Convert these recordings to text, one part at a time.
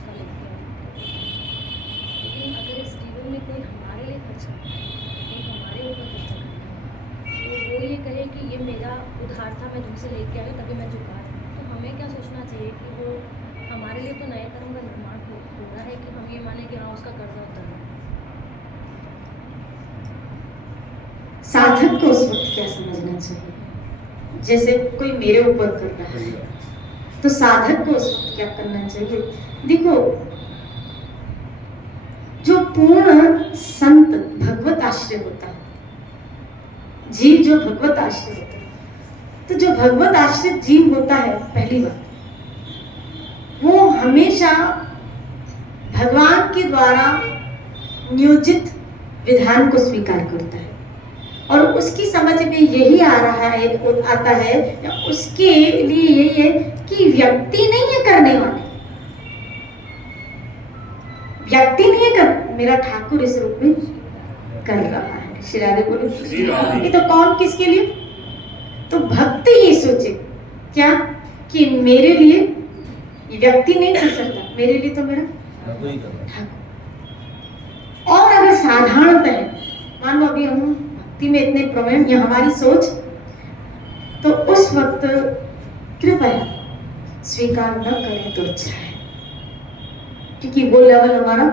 उसका लेके आए। लेकिन अगर इस जीवन में कोई हमारे लिए खर्च करता है, कोई हमारे ऊपर खर्चा करता है, तो वो ये कहे कि ये मेरा उधार था, मैं तुमसे लेके आया तभी मैं चुका रहा हूँ, तो हमें क्या सोचना चाहिए कि वो हमारे लिए तो नए कर्म का निर्माण हो रहा है कि हम ये माने कि हाँ उसका कर्जा उतर रहा है। साधक को उस वक्त क्या समझना चाहिए? जैसे कोई मेरे ऊपर कर रहा है तो साधक को उस वक्त क्या करना चाहिए? देखो, जो पूर्ण संत भगवत आश्रय होता है, जीव जो भगवत आश्रय होता है, तो जो भगवत आश्रित जीव होता है, पहली बात वो हमेशा भगवान के द्वारा नियोजित विधान को स्वीकार करता है और उसकी समझ में यही आ रहा है, आता है, या उसके लिए यही है कि व्यक्ति नहीं है करने वाले, व्यक्ति नहीं है कर, मेरा ठाकुर इस रूप में कर रहा है। श्री राधे बोले। ये तो कौन किसके लिए? तो भक्त ये सोचे क्या कि मेरे लिए ये व्यक्ति नहीं कर सकता, मेरे लिए तो मेरा ठाकुर। और अगर साधारणतः है, मान लो अभी हम भक्ति में इतने प्रवीण, ये हमारी सोच, तो उस वक्त कृपया स्वीकार न करें तो अच्छा है, क्योंकि वो लेवल हमारा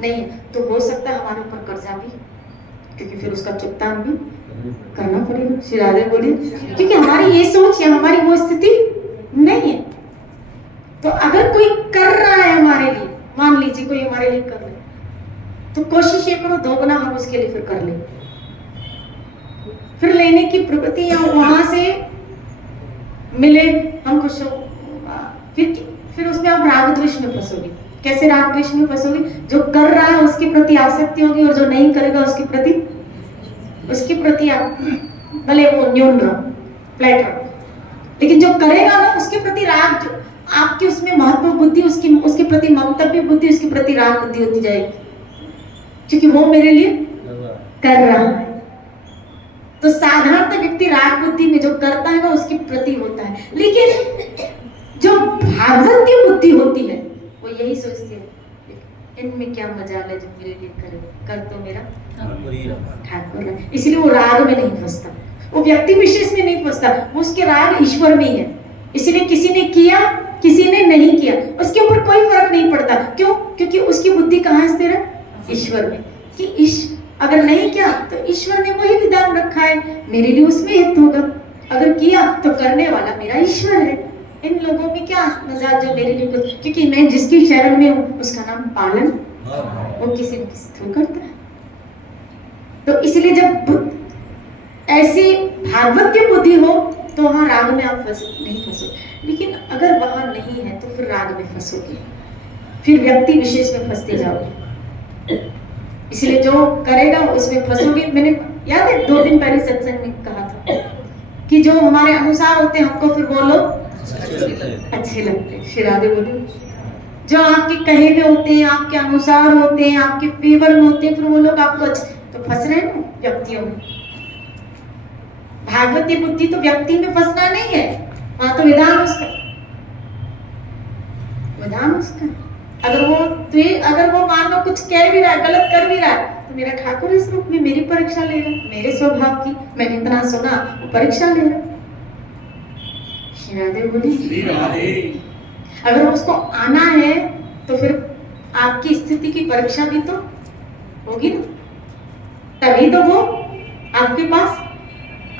नहीं है। तो हो सकता है हमारे ऊपर कर्जा भी, क्योंकि फिर उसका चुकतान भी करना पड़ेगा। श्री राधे बोली, क्योंकि हमारी ये सोच या हमारी वो स्थिति नहीं है। तो अगर कोई कर रहा है हमारे लिए, मान लीजिए कोई हमारे लिए कर रहा है, तो कोशिश ये करो दोगुना हम उसके लिए फिर कर ले, फिर लेने की प्रवृत्ति या वहां से मिले हम खुश हो, फिर उसमें आप राग द्वेष में फंसोगे। कैसे राग द्वेष में फंसोगे? जो कर रहा है उसके प्रति आसक्ति होगी और जो नहीं करेगा उसके प्रति आप भले वो न्यून रहो, फ्लैट रहो, लेकिन जो करेगा ना उसके प्रति राग, आपकी उसमें महत्व बुद्धि, उसके प्रति ममतव्य बुद्धि, उसके प्रति राग बुद्धि होती जाएगी, क्योंकि वो मेरे लिए कर रहा है। तो साधारणतः व्यक्ति राग बुद्धि में जो करता है ना उसके प्रति होता है, लेकिन जो भागवतीय बुद्धि होती है वो यही सोचती है इनमें क्या मजाल है जो मेरे लिए करे, कर तो मेरा ठाकुर है। इसलिए वो राग में नहीं फंसता, वो व्यक्ति विशेष में नहीं फंसता, वो उसके राग ईश्वर में ही है। इसलिए किसी ने किया किसी ने नहीं किया उसके ऊपर कोई फर्क नहीं पड़ता। क्यों? क्योंकि उसकी बुद्धि कहाँ स्थिर है? ईश्वर में। कि अगर नहीं किया तो ईश्वर ने वही विधान रखा है, मेरे लिए उसमें हित होगा, अगर किया तो करने वाला मेरा ईश्वर है। इन लोगों में क्या मजाल जो मेरे लिए कुछ, क्योंकि मैं जिसकी शरण में हूँ उसका नाम पालन वो किसी न किसी थ्रू करता है। तो इसलिए जब ऐसी भागवतीय बुद्धि हो तो वहां राग में आप नहीं फंसोगे, लेकिन अगर वहां नहीं है तो फिर राग में फंसोगे, फिर व्यक्ति विशेष में फंसते जाओगे। इसलिए जो करेगा उसमें फंसोगे। मैंने याद है 2 दिन पहले सत्संग में कहा था कि जो हमारे अनुसार होते हैं हमको फिर वो लोग अच्छे लगते हैं। श्री राधे बोली, जो आपके कहे में होते हैं, आपके अनुसार होते हैं, आपके फेवर में होते हैं, फिर वो लोग आपको अच्छे, तो फंस रहे हैं ना व्यक्तियों में। भागवती बुद्धि तो व्यक्ति में फंसना नहीं है, वहां तो विधान उसका। अगर वो मान लो कुछ कह भी रहा है, गलत कर भी रहा है, तो मेरा ठाकुर इस रूप में मेरी परीक्षा ले रहा, मेरे स्वभाव की, मैंने इतना सुना, वो परीक्षा ले रहा। श्री राधे बोली। अगर उसको आना है तो फिर आपकी स्थिति की परीक्षा भी तो होगी ना, तभी तो वो आपके पास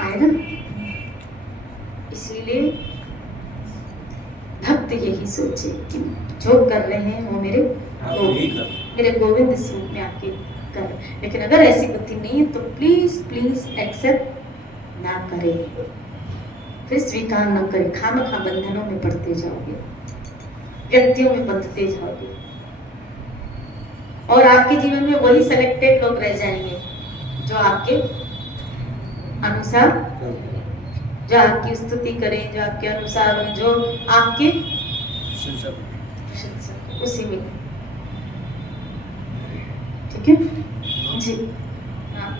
आएगा। इसीलिए भक्त यही सोचे कि जो कर रहे हैं वो मेरे गोविंद स्वरूप में आके कर। लेकिन अगर ऐसी बुद्धि नहीं है तो प्लीज प्लीज एक्सेप्ट ना करें, फिर स्वीकार न करें, खामखा बंधनों में पड़ते जाओगे, व्यक्तियों में बंधते जाओगे, और आपके जीवन में वही सेलेक्टेड लोग रह जाएंगे जो आपके अनुसार, जो आपकी स्तुति करें, जो आपके अनुसार हो, जो आपके उसी में। ठीक है जी। हाँ,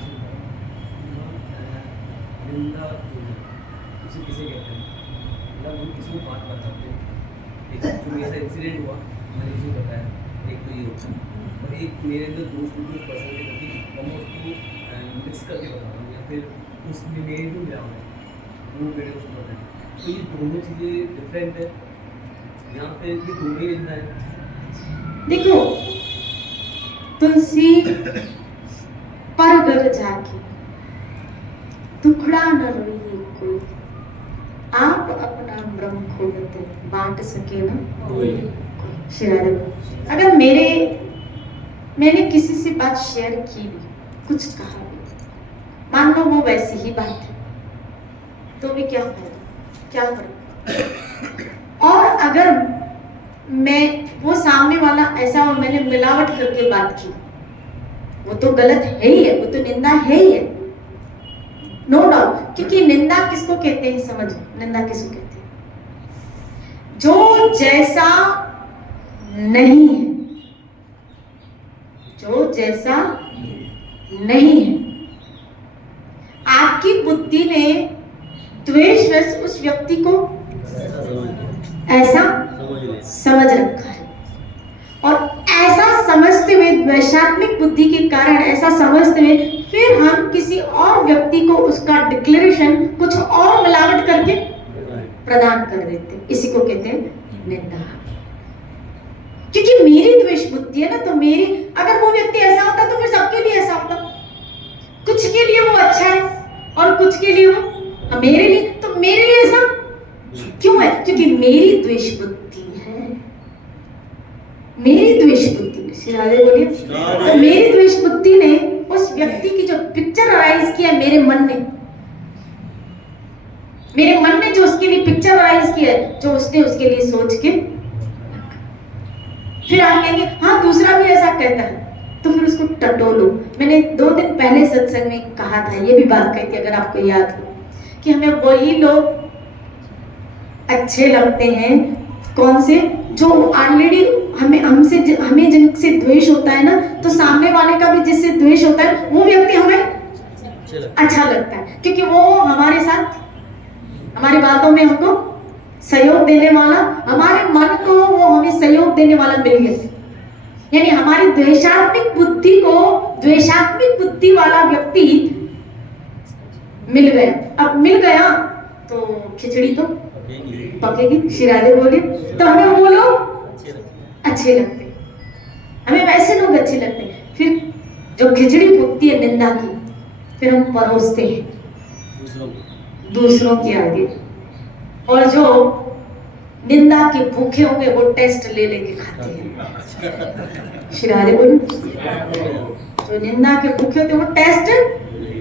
किसे कहते हैं, मतलब हम किसी को बात बताते हैं, एक ऐसा इंसिडेंट हुआ मैंने जो बताया, एक तो ये होता है, और एक मेरे अंदर दोस्त बिल्कुल पसंद है कि मैं उसको मिक्स करके बता रहा हूँ, या फिर उसमें मेरे जो मेरा है वो मेरे को सुना है। तो ये दोनों चीज़ें डिफरेंट है, या फिर ये दोनों ही निंदा है? देखो, तुलसी पर घर जाके टुकड़ा न रोइए कोई, आप अपना ब्रह्म खोलते बांट सके ना कोई। शिरादे। अगर मैंने किसी से बात शेयर की भी, कुछ कहा भी, मान लो वो वैसी ही बात है, तो भी क्या फायदा, क्या फर्क। और अगर मैं वो सामने वाला ऐसा हो, मैंने मिलावट करके बात की, वो तो गलत है ही है, वो तो निंदा है ही है, नो डाउट। क्योंकि निंदा किसको कहते हैं, समझो निंदा किसको कहते हैं, जो जैसा नहीं है, जो जैसा नहीं है। आपकी बुद्धि ने द्वेषवश उस व्यक्ति को ऐसा समझ रखा है, और ऐसा समझते हुए, द्वेषात्मक बुद्धि के कारण ऐसा समझते हुए, फिर हम किसी और व्यक्ति को उसका डिक्लेरेशन कुछ और मिलावट करके प्रदान कर देते हैं। इसी को कहते हैं निंदा। क्योंकि मेरी द्वेष बुद्धि है ना, तो मेरी, अगर वो व्यक्ति ऐसा होता तो फिर सबके लिए ऐसा होता। कुछ के लिए वो अच्छा है और कुछ के लिए वो, मेरे लिए, तो मेरे लिए ऐसा क्यों है? क्योंकि मेरी द्वेष बुद्धि है, मेरी द्वेष बुद्धि है। श्री राधे बोलिए। तो मेरी द्वेष बुद्धि ने उस व्यक्ति की जो पिक्चर अराइज किया है मेरे मन ने जो उसके लिए पिक्चर अराइज किया है, जो उसने उसके लिए सोच के, फिर आप कहेंगे हाँ दूसरा भी ऐसा कहता है, तो फिर उसको टटोलो। मैंने 2 दिन पहले सत्संग में कहा था, ये भी बात कही थी, अगर आपको याद हो, कि हमें वही लोग अच्छे लगते हैं, कौन से, जो ऑलरेडी हमें जिनसे द्वेष होता है ना, तो सामने वाले का भी जिससे द्वेष होता है, वो व्यक्ति हमें अच्छा लगता है, क्योंकि वो हमारे साथ, हमारी बातों में हमको सहयोग देने वाला, हमारे मन को वो हमें सहयोग देने वाला मिल गया। यानी हमारी द्वेषात्मक बुद्धि वाला व्यक्ति मिल गया। अब मिल गया तो खिचड़ी तो पकेगी। शिरादे बोले, तो हमें वो लोग अच्छे लगते हैं, हमें वैसे लोग अच्छे लगते हैं। फिर जो खिचड़ी पकती है निंदा की, फिर हम परोसते हैं दूसरों के आगे, और जो निंदा के भूखे होंगे वो टेस्ट ले लेके खाते हैं। शिरादे बोले, जो निंदा के भूखे होते हैं वो टेस्ट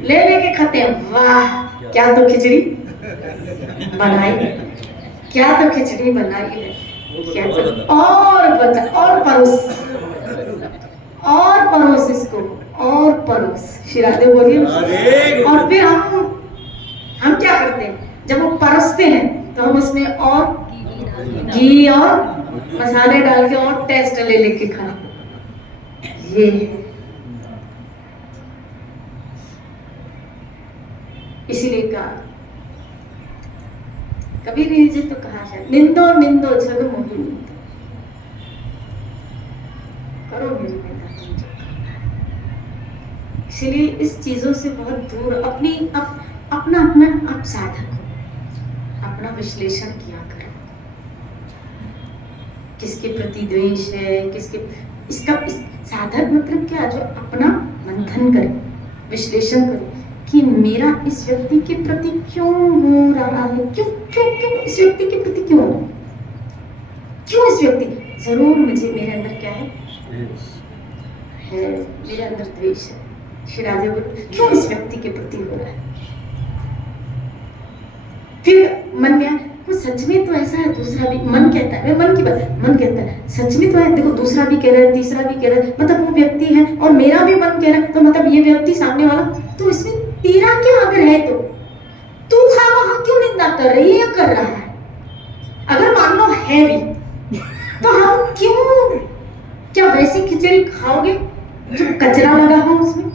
ले लेके खाते हैं। वाह, क्या तो खिचड़ी बनाई, क्या तो खिचड़ी बनाई है, क्या तो, और बता, और परोस इसको, और परोस। शिरादे बोलिए। और फिर हम क्या करते हैं, जब वो परोसते हैं तो हम उसमें और घी और मसाले डाल के और टेस्ट ले लेके खाते। ये इसीलिए कहा, कभी नहीं जी तो कहा है, निंदो जग मोहि निंदो, करो मेरी निंदा तुम जो करना है। इसलिए इस चीजों से बहुत दूर, अपना आप साधक हो, अपना विश्लेषण किया करो, किसके प्रति द्वेष है, साधक मतलब क्या, जो अपना मंथन करे, विश्लेषण करे कि मेरा इस व्यक्ति के प्रति क्यों हो रहा है, क्यों इस व्यक्ति के प्रति क्यों हो, क्यों इस व्यक्ति, जरूर मेरे अंदर क्या है, मेरे अंदर द्वेष है। श्री राधे बोले, क्यों इस व्यक्ति के प्रति हो रहा है। फिर मन में वो सच में तो ऐसा है, दूसरा भी, मन कहता है, मन की बात, मन कहता है सच में तो है, देखो दूसरा भी कह रहा है, तीसरा भी कह रहा है, मतलब वो व्यक्ति है और मेरा भी मन कह रहा है, तो मतलब ये व्यक्ति सामने वाला, तो इसमें तेरा क्या अगर है, तो तू वहां क्यों निंदा कर रही है या कर रहा है। अगर मान लो है भी, तो हम क्यों, क्या वैसी खिचड़ी खाओगे जो कचरा लगा हो उसमें,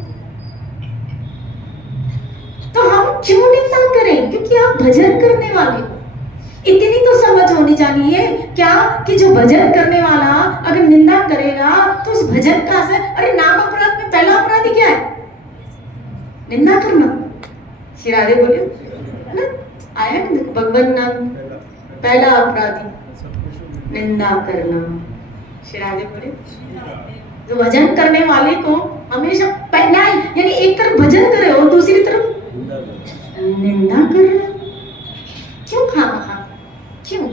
तो हम क्यों निंदा करें, क्योंकि आप भजन करने वाले हो। इतनी तो समझ होनी चाहिए क्या कि जो भजन करने वाला अगर निंदा करेगा तो उस भजन का असर, अरे नाम अपराध में पहला अपराधी क्या है? निंदा करना। श्री राधे बोले ना, आया ना भगवान नाम पहला अपराधी निंदा करना। श्री राधे बोले जो भजन करने वाले को हमेशा पहला, यानी एक तरफ भजन करे और दूसरी तरफ निंदा करना। क्यों खामखा, क्यों?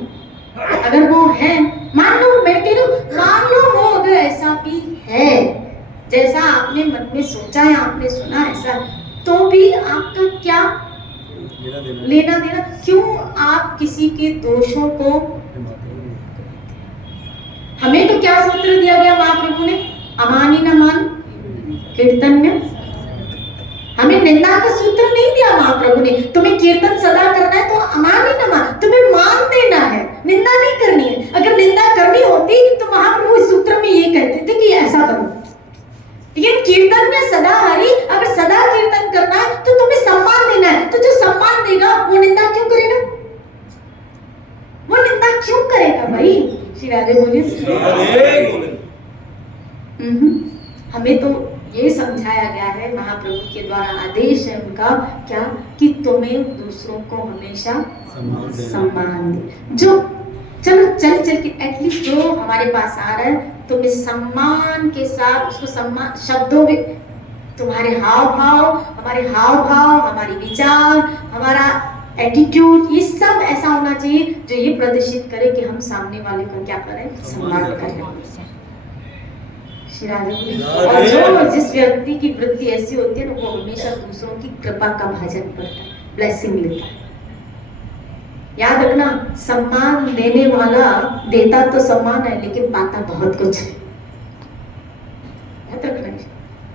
अगर वो है, मान लो मैं कह रही हूं, मान लो वो अगर ऐसा भी है जैसा आपने मन में सोचा है, आपने सुना ऐसा, तो भी आपका क्या लेना देना? क्यों आप किसी के दोषों को, हमें तो क्या सूत्र दिया गया महाप्रभु ने, अमानी न मान कीर्तन्य। हमें निंदा का सूत्र नहीं दिया महाप्रभु ने, तुम्हें कीर्तन सदा करना है तो अमानी न मान, तुम्हें मान देना है, निंदा नहीं करनी है। अगर निंदा करनी होती तो महाप्रभु इस सूत्र में ये कहते थे कि ऐसा करो। लेकिन कीर्तन में सदा हरि, अगर सदा कीर्तन करना है तो तुम्हें सम्मान देना है, तो जो सम्मान देगा वो निंदा क्यों करेगा? वो निंदा क्यों करेगा भाई? श्री राधे बोलिए। हमें तो ये समझाया गया है, महाप्रभु के द्वारा आदेश है उनका क्या, कि तुम्हें दूसरों को हमेशा सम्मान दे। जो चलो चल चल के एटलीस्ट जो हमारे पास आ रहा है तुम्हें सम्मान के साथ उसको सम्मान, शब्दों में तुम्हारे हाव भाव, हमारे हाव भाव, हमारी विचार, हमारा एटीट्यूड, ये सब ऐसा होना चाहिए जो ये प्रदर्शित करे कि हम सामने वाले को क्या करें, सम्मान करें। और जो जिस व्यक्ति की वृत्ति ऐसी होती है ना, वो हमेशा दूसरों की कृपा का भाजन करता है, ब्लेसिंग लेता है। याद रखना, सम्मान देने वाला देता तो सम्मान है लेकिन पाता बहुत कुछ है। याद रखना,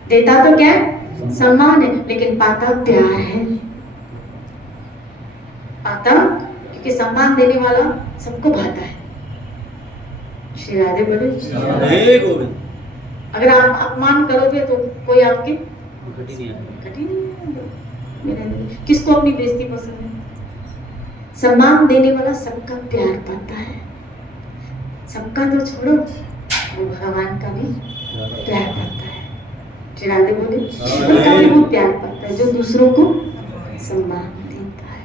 देता तो क्या है, सम्मान है, लेकिन पाता प्यार है। पाता, क्योंकि सम्मान देने वाला सबको भाता है। श्री राधे बोले। अगर आप अपमान करोगे तो कोई आपके किसको अपनी बेइज्जती पसंद है? सम्मान देने वाला सबका प्यार पाता है। सबका तो छोड़ो, वो भगवान का भी प्यार पाता है। श्री राधे बोले, सबका भी वो प्यार पाता है जो दूसरों को सम्मान देता है।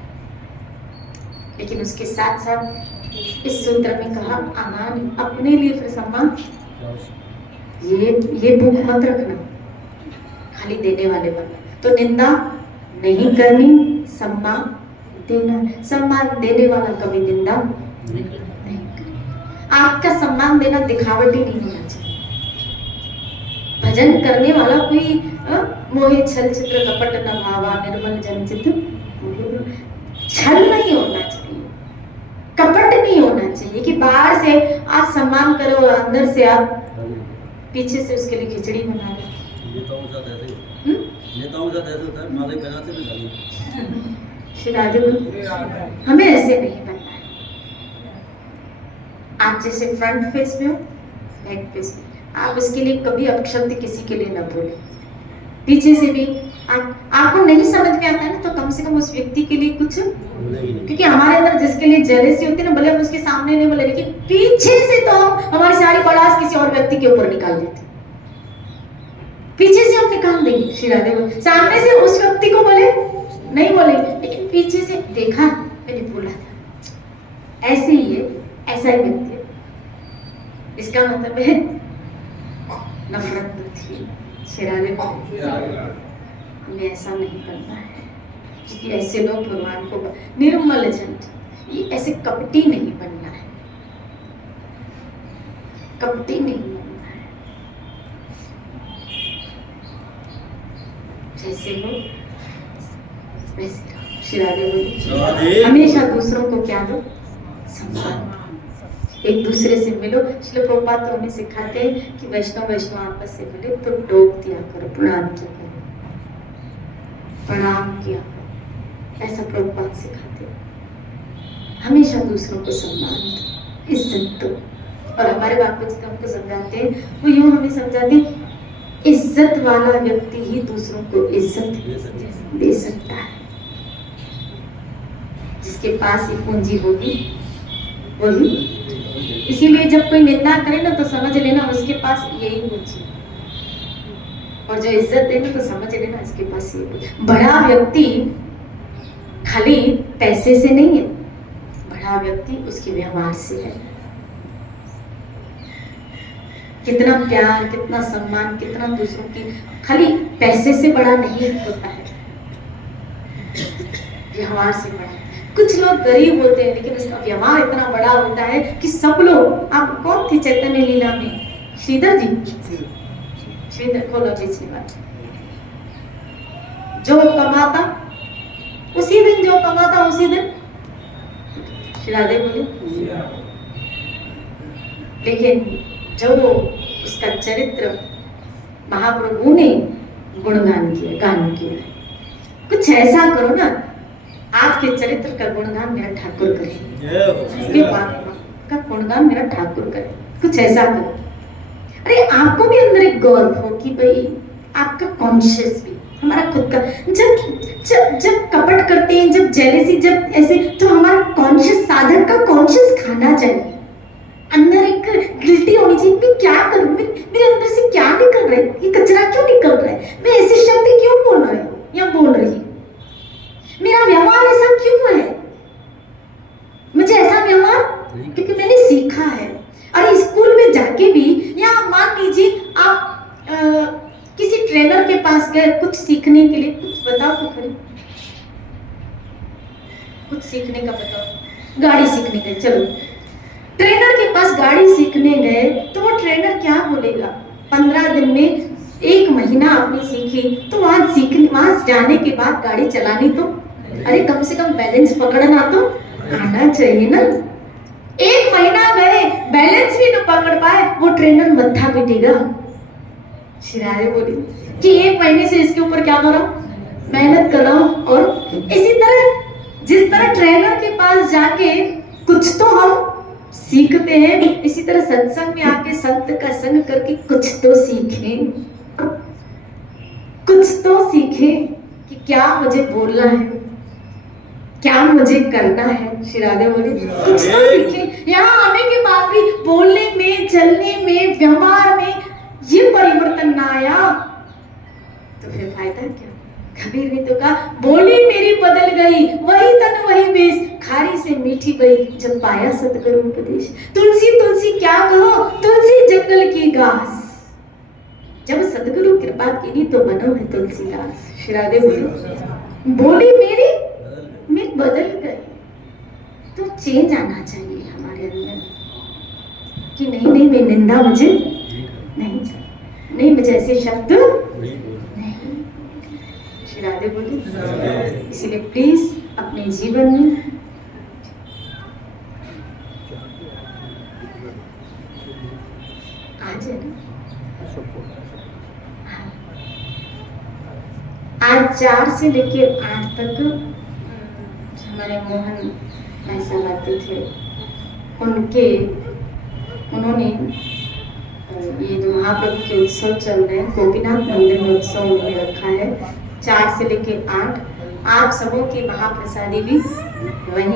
लेकिन उसके साथ साथ इस सूत्र में कहा, अमान, अपने लिए फिर सम्मान, ये भूख मत रखना, खाली देने वाले बनना। तो निंदा नहीं करनी, सम्मान देना। सम्मान देने वाला कभी निंदा नहीं करे। आपका सम्मान देना दिखावटी नहीं होना चाहिए। भजन करने वाला कोई मोहित छल चित्र कपट न भावा निर्मल जन चित्त, छल नहीं होना चाहिए, कपट नहीं होना चाहिए कि बाहर से आप सम्मान करो और अंदर से आप पीछे से उसके लिए खिचड़ी बना रहे। नेताओं का ऐसे होता है, माले बनाते भी। श्री राधे बोले, हमें ऐसे नहीं बनना है। आप जैसे फ्रंट फेस में हो, बैक फेस में, आप उसके लिए कभी अपशब्द किसी के लिए न बोले। पीछे से भी आपको नहीं समझ में आता है ना, तो कम से कम उस व्यक्ति के लिए कुछ, क्योंकि हमारे अंदर जिसके लिए जेलसी होती है ना, भले हम उसके सामने नहीं बोले, लेकिन पीछे से तो हम हमारी सारी बड़ास किसी और व्यक्ति के ऊपर निकाल देते। पीछे से हम निकाल देंगे। श्री राधे बोले, सामने से उस व्यक्ति को बोले नहीं बोले, लेकिन पीछे से देखा, मैंने बोला था, ऐसे ही है, ऐसा ही व्यक्ति है, इसका मतलब है नफरत थी। श्री राधे बोले, हमें ऐसा नहीं करना है, क्योंकि ऐसे लोग भगवान को निर्मल जन, ये ऐसे कपटी नहीं बनना है, कपटी नहीं बनना है। जैसे हो वैसे। श्री राधे बोले, हमेशा दूसरों को क्या दो, सम्मान। एक दूसरे से मिलो। श्रील प्रभुपाद तो हमें सिखाते हैं कि वैष्णव आपस से मिले तो टोक दिया करो, प्रणाम किया करो, प्रणाम किया करो, ऐसा प्रभुपाद सिखाते हैं। हमेशा दूसरों को सम्मान दो, इज्जत दो। और हमारे बापू जी तो हमको समझाते हैं, वो यूं हमें समझाते हैं, इज्जत वाला व्यक्ति ही दूसरों को इज्जत दे सकता है। जिसके पास ये पूंजी होगी वही। इसीलिए जब कोई निंदा करे ना तो समझ लेना उसके पास यही पूंजी है, और जो इज्जत दे ना तो समझ लेना इसके पास ये। बड़ा व्यक्ति खाली पैसे से नहीं है, बड़ा व्यक्ति उसके व्यवहार से है। कितना प्यार, कितना सम्मान, कितना दूसरों की, खाली पैसे से बड़ा नहीं होता है, व्यवहार से बड़ा। कुछ लोग गरीब होते हैं लेकिन उसका व्यवहार इतना बड़ा होता है कि सब लोग। आप कौन थी चैतन्य लीला में? श्रीधर जी, श्रीधर खोलो पिछली बार। जो कमाता उसी दिन, जो कमाता उसी दिन। श्री राधे बोले। लेकिन जो उसका चरित्र महाप्रभु ने गुणगान किया, गान किया। कुछ ऐसा करो ना, आपके चरित्र का गुणगान मेरा ठाकुर करे, का गुणगान मेरा ठाकुर करे। कुछ ऐसा करो। अरे आपको भी अंदर एक गौरव हो कि भाई आपका कॉन्शियस भी, हमारा खुद का। जब कपट करते हैं, जब जेलेसी, जब ऐसे, तो हमारा कॉन्शियस, साधक का कॉन्शियस खाना चाहिए। अंदर एक गिल्टी होनी चाहिए, मैं क्या करूं, मेरे अंदर से क्या निकल रहा है, ये कचरा क्यों निकल रहा है, मैं ऐसे शब्द क्यों बोल रहा हूं या बोल रही, मेरा व्यवहार ऐसा क्यों है, मुझे ऐसा व्यवहार क्योंकि मैंने सीखा है। और स्कूल में जाके भी, या मान लीजिए आप किसी ट्रेनर के पास गए कुछ सीखने के लिए, कुछ बताओ तो खरी, कुछ सीखने का बताओ। गाड़ी सीखने गए, चलो ट्रेनर के पास गाड़ी सीखने गए, तो वो ट्रेनर क्या बोलेगा? 15 दिन में 1 महीना आपने सीखी, तो वहां जाने के बाद गाड़ी चलानी तो, अरे कम से कम बैलेंस पकड़ना तो आना चाहिए ना। 1 महीना गए, बैलेंस भी न पकड़ पाए, वो ट्रेनर मत्था पीटेगा। शिरारे बोली कि 1 महीने से इसके ऊपर क्या कर रहा हूं, मेहनत कर रहा हूं। और इसी तरह जिस तरह ट्रेनर के पास जाके कुछ तो हम सीखते हैं, इसी तरह सत्संग में आके संत का संग करके कुछ तो सीखें, कुछ तो सीखें कि क्या मुझे बोलना है, क्या मुझे करना है। श्री राधे बोले कुछ तो सीखें। यहाँ आने के बाद भी बोलने में, चलने में, व्यवहार में ये परिवर्तन ना आया तो फिर फायदा क्या? कबीर ने तो कहा, बोली मेरी बदल गई, वही तन वही बेस, खारी से मीठी गई, जब पाया सतगुरु उपदेश। तुलसी तुलसी क्या कहो, तुलसी जंगल की घास, जब सतगुरु कृपा की तो बनो है तुलसीदास। श्री राधे बोली मेरी बदल गई, तो चेंज आना चाहिए हमारे अंदर कि नहीं, मैं निंदा मुझे नहीं चाहिए, नहीं मुझे ऐसे शब्द नहीं। श्री राधे बोली। इसलिए प्लीज अपने जीवन में आज आज 4 से लेके 8 तक हमारे मोहन भाई साहब आते थे, उन्होंने ये जो महाप्रभु के उत्सव चल रहे हैं, गोपीनाथ मंदिर में उत्सव उन्होंने रखा है 4 से लेके 8। आप सबों की महाप्रसादी भी वहीं